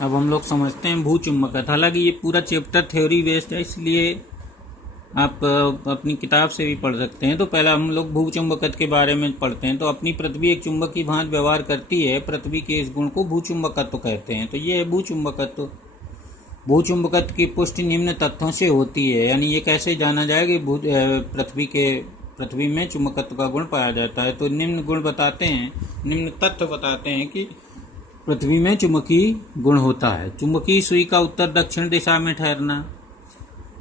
अब हम लोग समझते हैं भूचुम्बकत्व। हालांकि ये पूरा चैप्टर थ्योरी बेस्ड है, इसलिए आप अपनी किताब से भी पढ़ सकते हैं। तो पहला हम लोग भूचुम्बकत्व के बारे में पढ़ते हैं। तो अपनी पृथ्वी एक चुंबक की भांति व्यवहार करती है, पृथ्वी के इस गुण को भूचुम्बकत्व कहते हैं। तो ये है भूचुम्बकत्व। भूचुम्बकत्व की पुष्टि निम्न तथ्यों से होती है, यानी ये कैसे जाना जाए कि पृथ्वी में चुंबकत्व का गुण पाया जाता है। तो निम्न गुण बताते हैं, निम्न तथ्य बताते हैं कि पृथ्वी में चुंबकीय गुण होता है। चुंबकीय सुई का उत्तर दक्षिण दिशा में ठहरना।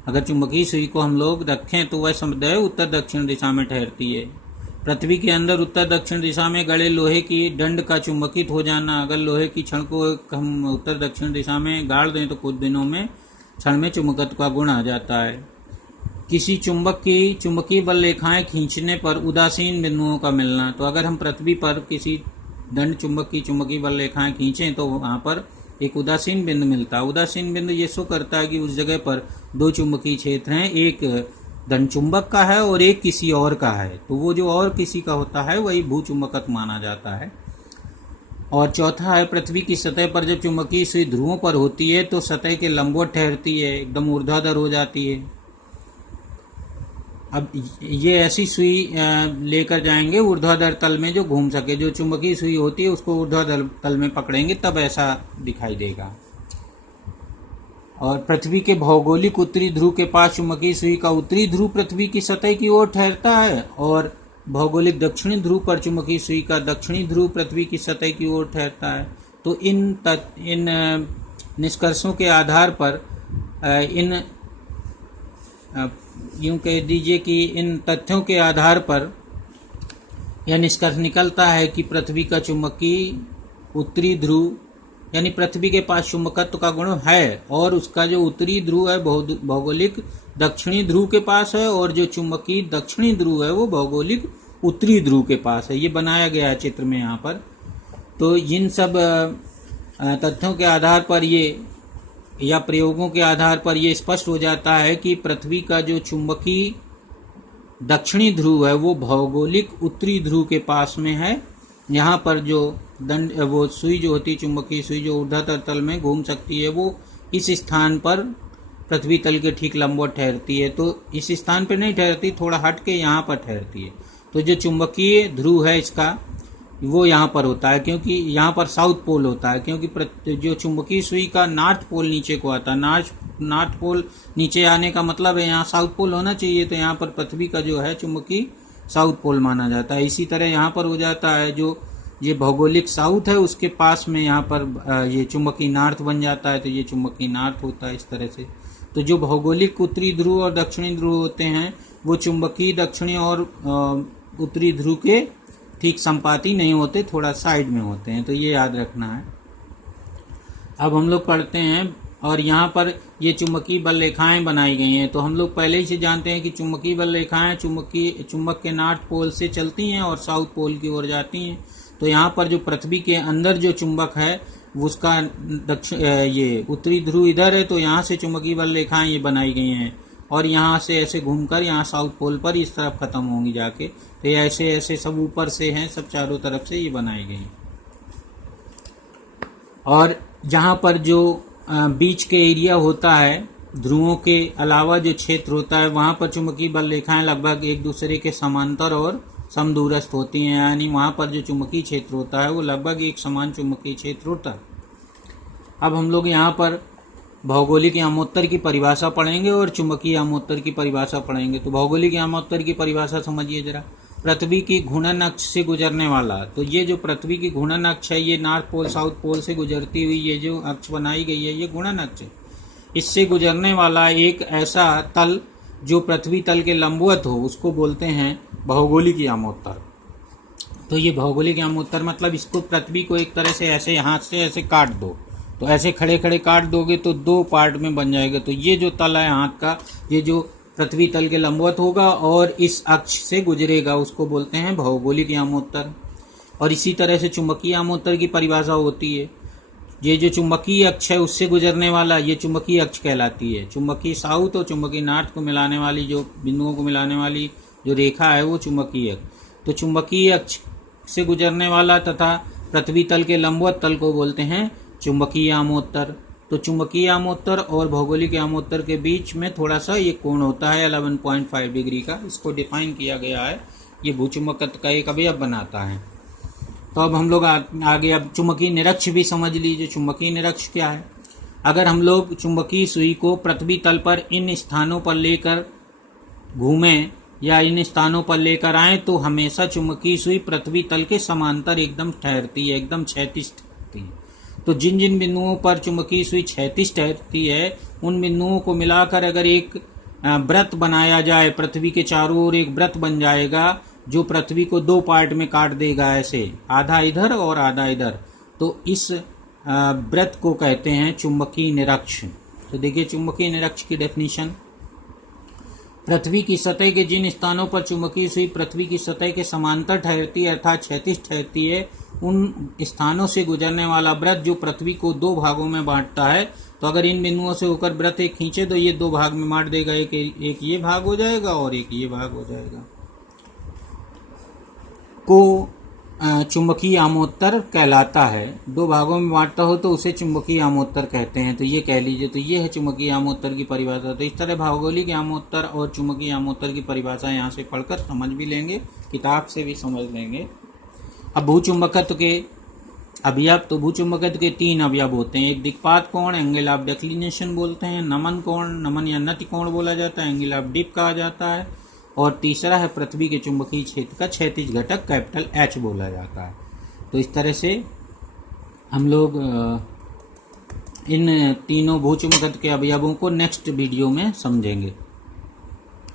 अगर चुंबकीय सुई को हम लोग रखें तो वह सदैव उत्तर दक्षिण दिशा में ठहरती है। पृथ्वी के अंदर उत्तर दक्षिण दिशा में गड़े लोहे की दंड का चुंबकित हो जाना। अगर लोहे की छड़ को हम उत्तर दक्षिण दिशा में गाड़ दें तो कुछ दिनों में क्षण में चुंबकत्व का गुण आ जाता है। किसी चुंबक की चुंबकीय बल रेखाएं खींचने पर उदासीन बिंदुओं का मिलना। तो अगर हम पृथ्वी पर किसी दंड चुंबक की चुंबकीय बल रेखाएं खींचें तो वहां पर एक उदासीन बिंदु मिलता है। उदासीन बिंदु ये शो करता है कि उस जगह पर दो चुंबकीय क्षेत्र हैं, एक दंड चुंबक का है और एक किसी और का है। तो वो जो और किसी का होता है वही भूचुंबकत्व माना जाता है। और चौथा है, पृथ्वी की सतह पर जब चुंबकीय सुई ध्रुवों पर होती है तो सतह के लंबवत ठहरती है, एकदम ऊर्ध्वाधर हो जाती है। अब ये ऐसी सुई लेकर जाएंगे ऊर्ध्वाधर तल में जो घूम सके। जो चुंबकीय सुई होती है उसको ऊर्ध्वाधर तल में पकड़ेंगे तब ऐसा दिखाई देगा। और पृथ्वी के भौगोलिक उत्तरी ध्रुव के पास चुंबकीय सुई का उत्तरी ध्रुव पृथ्वी की सतह की ओर ठहरता है, और भौगोलिक दक्षिणी ध्रुव पर चुंबकीय सुई का दक्षिणी ध्रुव पृथ्वी की सतह की ओर ठहरता है। तो इन निष्कर्षों के आधार पर यूं कह दीजिए कि इन तथ्यों के आधार पर यह निष्कर्ष निकलता है कि पृथ्वी का चुंबकीय उत्तरी ध्रुव, यानी पृथ्वी के पास चुंबकत्व का गुण है, और उसका जो उत्तरी ध्रुव है भौगोलिक दक्षिणी ध्रुव के पास है, और जो चुंबकीय दक्षिणी ध्रुव है वो भौगोलिक उत्तरी ध्रुव के पास है। ये बनाया गया है चित्र में यहाँ पर। तो इन सब तथ्यों के आधार पर ये, या प्रयोगों के आधार पर यह स्पष्ट हो जाता है कि पृथ्वी का जो चुंबकीय दक्षिणी ध्रुव है वो भौगोलिक उत्तरी ध्रुव के पास में है। यहाँ पर जो वो सुई जो होती है, चुंबकीय सुई जो ऊर्ध्वाधर तल में घूम सकती है, वो इस स्थान पर पृथ्वी तल के ठीक लंबवत ठहरती है। तो इस स्थान पर नहीं ठहरती, थोड़ा हट के यहाँ पर ठहरती है। तो जो चुंबकीय ध्रुव है इसका वो यहाँ पर होता है, क्योंकि यहाँ पर साउथ पोल होता है, क्योंकि जो चुंबकीय सुई का नॉर्थ पोल नीचे को आता है। नॉर्थ पोल नीचे आने का मतलब है यहाँ साउथ पोल होना चाहिए। तो यहाँ पर पृथ्वी का जो है चुंबकीय साउथ पोल माना जाता है। इसी तरह यहाँ पर हो जाता है, जो ये भौगोलिक साउथ है उसके पास में यहाँ पर ये चुंबकीय नॉर्थ बन जाता है। तो ये चुंबकीय नॉर्थ होता है इस तरह से। तो जो भौगोलिक उत्तरी ध्रुव और दक्षिणी ध्रुव होते हैं वो चुंबकीय दक्षिणी और उत्तरी ध्रुव के ठीक संपाती नहीं होते, थोड़ा साइड में होते हैं। तो ये याद रखना है। अब हम लोग पढ़ते हैं, और यहाँ पर ये चुंबकीय बल रेखाएं बनाई गई हैं। तो हम लोग पहले ही से जानते हैं कि चुंबकीय बल रेखाएं चुंबक के नॉर्थ पोल से चलती हैं और साउथ पोल की ओर जाती हैं। तो यहाँ पर जो पृथ्वी के अंदर जो चुंबक है उसका ये उत्तरी ध्रुव इधर है, तो यहाँ से चुंबकीय बल रेखाएं ये बनाई गई हैं, और यहाँ से ऐसे घूमकर यहाँ साउथ पोल पर इस तरफ खत्म होंगी जाके। तो ये ऐसे ऐसे सब ऊपर से हैं, सब चारों तरफ से ये बनाई गई। और जहाँ पर जो बीच के एरिया होता है, ध्रुवों के अलावा जो क्षेत्र होता है, वहाँ पर चुंबकीय बल रेखाएं लगभग एक दूसरे के समांतर और समदूरस्थ होती हैं। यानी वहाँ पर जो चुंबकीय क्षेत्र होता है वो लगभग एक समान चुंबकीय क्षेत्र होता है। अब हम लोग यहाँ पर भौगोलिक यामोत्तर की परिभाषा पढ़ेंगे और चुंबकीय यामोत्तर की परिभाषा पढ़ेंगे। तो भौगोलिक यामोत्तर की परिभाषा समझिए जरा। पृथ्वी की घूर्णन अक्ष से गुजरने वाला, तो ये जो पृथ्वी की घूर्णन अक्ष है ये नॉर्थ पोल साउथ पोल से गुजरती हुई ये जो अक्ष बनाई गई है ये घूर्णन अक्ष है। इससे गुजरने वाला एक ऐसा तल जो पृथ्वी तल के लंबवत हो उसको बोलते हैं भौगोलिक यामोत्तर। तो ये भौगोलिक यामोत्तर मतलब इसको पृथ्वी को एक तरह से ऐसे हाथ से ऐसे काट दो, तो ऐसे खड़े खड़े काट दोगे तो दो पार्ट में बन जाएगा। तो ये जो तल है हाथ का, ये जो पृथ्वी तल के लंबवत होगा और इस अक्ष से गुजरेगा, उसको बोलते हैं भौगोलिक यामोत्तर। और इसी तरह से चुंबकीय यामोत्तर की परिभाषा होती है। ये जो चुंबकीय अक्ष है उससे गुजरने वाला ये चुंबकीय अक्ष कहलाती है। चुंबकीय साउथ और चुंबकीय नॉर्थ को मिलाने वाली, जो बिंदुओं को मिलाने वाली जो रेखा है वो चुंबकीय अक्ष। तो चुंबकीय अक्ष से गुजरने वाला तथा पृथ्वी तल के लंबवत तल को बोलते हैं चुंबकीय आमोत्तर। तो चुंबकीय आमोत्तर और भौगोलिक आमोत्तर के बीच में थोड़ा सा ये कोण होता है 11.5 डिग्री का, इसको डिफाइन किया गया है। ये भूचुंबकत्व का एक अवयव बनाता है। तो अब हम लोग आगे अब चुंबकीय निरक्ष भी समझ लीजिए। चुंबकीय निरक्ष क्या है? अगर हम लोग चुंबकीय सुई को पृथ्वी तल पर इन स्थानों पर लेकर घूमें या इन स्थानों पर लेकर आए तो हमेशा चुंबकीय सुई पृथ्वी तल के समांतर एकदम ठहरती है, एकदम क्षैतिज ठहरती है। तो जिन जिन बिंदुओं पर चुंबकीय सुई क्षैतिज ठहरती है उन बिंदुओं को मिलाकर अगर एक वृत्त बनाया जाए, पृथ्वी के चारों ओर एक वृत्त बन जाएगा जो पृथ्वी को दो पार्ट में काट देगा, ऐसे आधा इधर और आधा इधर। तो इस वृत्त को कहते हैं चुंबकीय निरक्ष। तो देखिए चुंबकीय निरक्ष की डेफिनेशन, पृथ्वी की सतह के जिन स्थानों पर चुंबकीय सुई पृथ्वी की सतह के समांतर ठहरती है अर्थात क्षैतिज ठहरती है, उन स्थानों से गुजरने वाला वृत्त जो पृथ्वी को दो भागों में बांटता है। तो अगर इन बिंदुओं से होकर वृत्त एक खींचे तो ये दो भाग में बांट देगा, एक ये भाग हो जाएगा और एक ये भाग हो जाएगा, को चुंबकीय आमोत्तर कहलाता है। दो भागों में बांटता हो तो उसे चुंबकीय आमोत्तर कहते हैं। तो ये कह लीजिए, तो ये है चुंबकीय आमोत्तर की परिभाषा। तो इस तरह भौगोलिक आमोत्तर और चुंबकीय आमोत्तर की परिभाषा यहाँ से पढ़कर समझ भी लेंगे, किताब से भी समझ लेंगे। अब भूचुंबकत्व के अवयव, तो भूचुंबकत्व के तीन अवयव होते हैं। एक दिक्पात कोण, एंगल ऑफ डिक्लिनेशन बोलते हैं। नमन कोण, नमन या नति कोण बोला जाता है, एंगल ऑफ डिप कहा जाता है। और तीसरा है पृथ्वी के चुंबकीय क्षेत्र का क्षैतिज घटक, कैपिटल एच बोला जाता है। तो इस तरह से हम लोग इन तीनों भूचुंबकत्व के अवयवों को नेक्स्ट वीडियो में समझेंगे।